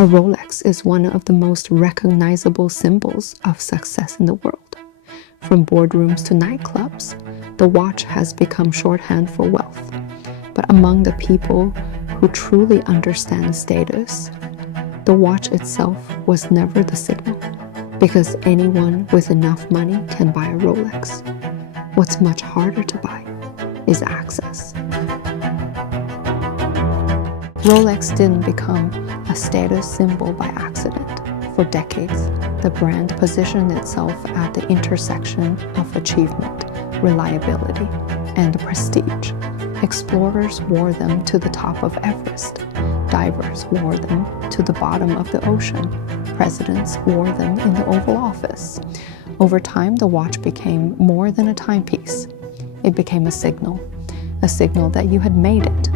A Rolex is one of the most recognizable symbols of success in the world. From boardrooms to nightclubs, the watch has become shorthand for wealth. But among the people who truly understand status, the watch itself was never the signal, because anyone with enough money can buy a Rolex. What's much harder to buy is access. Rolex didn't become a status symbol by accident. For decades, the brand positioned itself at the intersection of achievement, reliability, and prestige. Explorers wore them to the top of Everest. Divers wore them to the bottom of the ocean. Presidents wore them in the Oval Office. Over time, the watch became more than a timepiece. It became a signal that you had made it.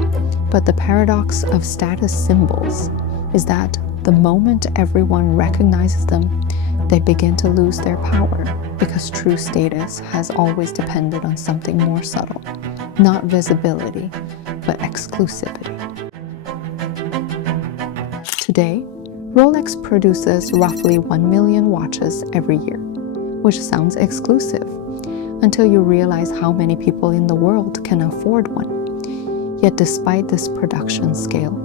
But the paradox of status symbols is that the moment everyone recognizes them, they begin to lose their power, because true status has always depended on something more subtle. Not visibility, but exclusivity. Today, Rolex produces roughly 1 million watches every year, which sounds exclusive until you realize how many people in the world can afford one. Yet despite this production scale,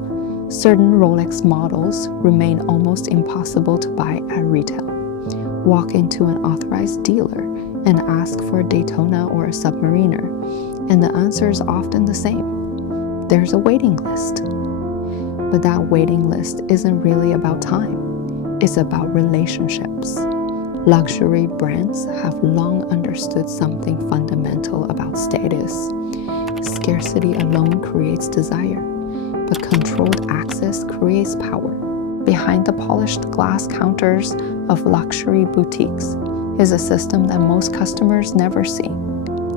certain Rolex models remain almost impossible to buy at retail. Walk into an authorized dealer and ask for a Daytona or a Submariner, and the answer is often the same. There's a waiting list. But that waiting list isn't really about time. It's about relationships. Luxury brands have long understood something fundamental about status. Scarcity alone creates desire, but controlled access creates power. Behind the polished glass counters of luxury boutiques is a system that most customers never see.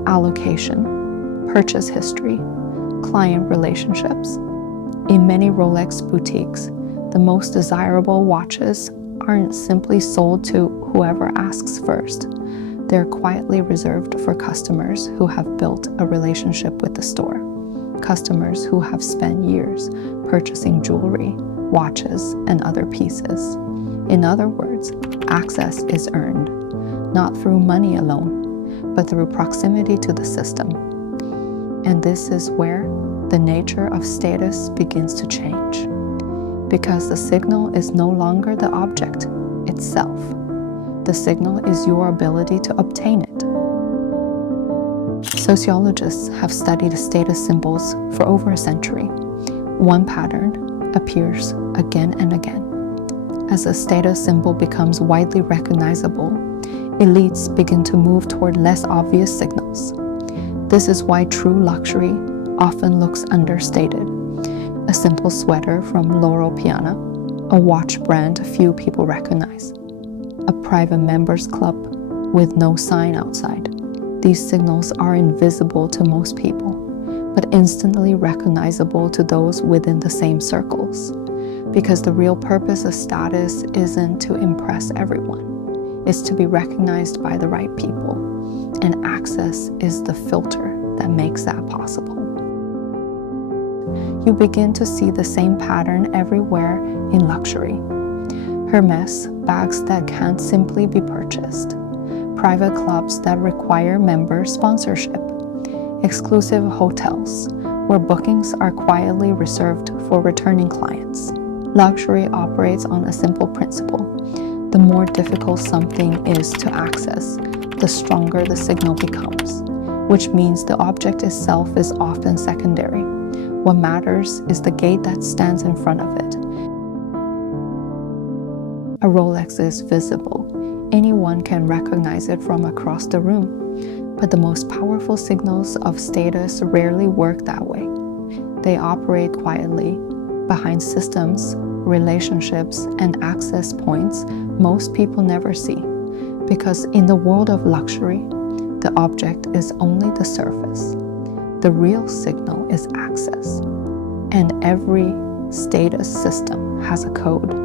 Allocation, purchase history, client relationships. In many Rolex boutiques, the most desirable watches aren't simply sold to whoever asks first. They're quietly reserved for customers who have built a relationship with the store. Customers who have spent years purchasing jewelry, watches, and other pieces. In other words, access is earned, not through money alone, but through proximity to the system. And this is where the nature of status begins to change, because the signal is no longer the object itself. The signal is your ability to obtain it. Sociologists have studied status symbols for over a century. One pattern appears again and again. As a status symbol becomes widely recognizable, elites begin to move toward less obvious signals. This is why true luxury often looks understated. A simple sweater from Loro Piana, a watch brand few people recognize, a private members club with no sign outside. These signals are invisible to most people, but instantly recognizable to those within the same circles. Because the real purpose of status isn't to impress everyone, it's to be recognized by the right people, and access is the filter that makes that possible. You begin to see the same pattern everywhere in luxury. Hermes bags that can't simply be purchased, private clubs that require member sponsorship, exclusive hotels where bookings are quietly reserved for returning clients. Luxury operates on a simple principle. The more difficult something is to access, the stronger the signal becomes, which means the object itself is often secondary. What matters is the gate that stands in front of it. A Rolex is visible. Anyone can recognize it from across the room. But the most powerful signals of status rarely work that way. They operate quietly, behind systems, relationships, and access points most people never see. Because in the world of luxury, the object is only the surface. The real signal is access. And every status system has a code.